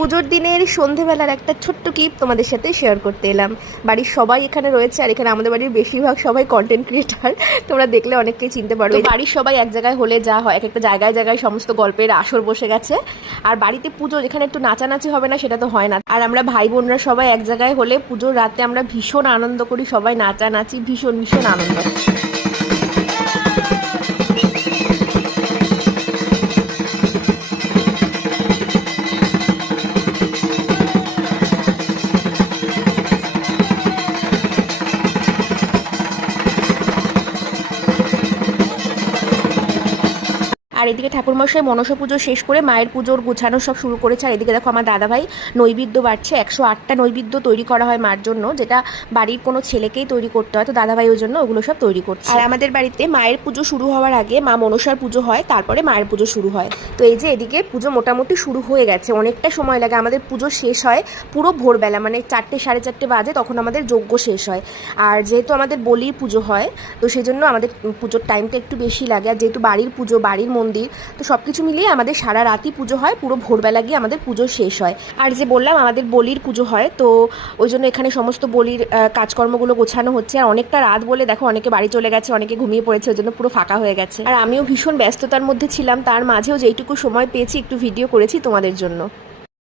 পুজোর দিনের সন্ধেবেলার একটা ছোট্ট ক্লিপ তোমাদের সাথে শেয়ার করতে এলাম। বাড়ির সবাই এখানে রয়েছে, আর এখানে আমাদের বাড়ির বেশিরভাগ সবাই কন্টেন্ট ক্রিয়েটার। তোমরা দেখলে অনেককেই চিনতে পারো। বাড়ির সবাই এক জায়গায় হলে যা হয়, এক একটা জায়গায় জায়গায় সমস্ত গল্পের আসর বসে গেছে। আর বাড়িতে পুজো যেখানে একটু নাচানাচি হবে না সেটা তো হয় না। আর আমরা ভাই বোনরা সবাই এক জায়গায় হলে পুজোর রাতে আমরা ভীষণ আনন্দ করি, সবাই নাচানাচি, ভীষণ ভীষণ আনন্দ। আর এদিকে ঠাকুরমশাই মনসা পুজো শেষ করে মায়ের পুজোর গোছানো সব শুরু করেছে। আর এদিকে দেখো আমার দাদাভাই নৈবেদ্য বাড়ছে। 108টা নৈবেদ্য তৈরি করা হয় মার জন্য, যেটা বাড়ির কোনো ছেলেকেই তৈরি করতে হয়। তো দাদাভাই ওই জন্য ওগুলো সব তৈরি করছে। আর আমাদের বাড়িতে মায়ের পুজো শুরু হওয়ার আগে মা মনসার পুজো হয়, তারপরে মায়ের পুজো শুরু হয়। তো এই যে এদিকে পুজো মোটামুটি শুরু হয়ে গেছে, অনেকটা সময় লাগে। আমাদের পুজো শেষ হয় পুরো ভোরবেলা, মানে 4টে সাড়ে 4টে বাজে, তখন আমাদের যজ্ঞ শেষ হয়। আর যেহেতু আমাদের বলির পুজো হয়, তো সেই জন্য আমাদের পুজোর টাইমটা একটু বেশি লাগে। আর যেহেতু বাড়ির পুজো, বাড়ির মন্দির, তো সব কিছু মিলিয়ে আমাদের সারা রাতই পুজো হয়, পুরো ভোরবেলা গিয়ে আমাদের পুজো শেষ হয়। আর যে বললাম আমাদের বলির পুজো হয়, তো ওই জন্য এখানে সমস্ত বলির কাজকর্মগুলো গোছানো হচ্ছে। আর অনেকটা রাত বলে দেখো অনেকে বাড়ি চলে গেছে, অনেকে ঘুমিয়ে পড়েছে, ওই জন্য পুরো ফাঁকা হয়ে গেছে। আর আমিও ভীষণ ব্যস্ততার মধ্যে ছিলাম, তার মাঝেও যেইটুকু সময় পেয়েছি একটু ভিডিও করেছি তোমাদের জন্য।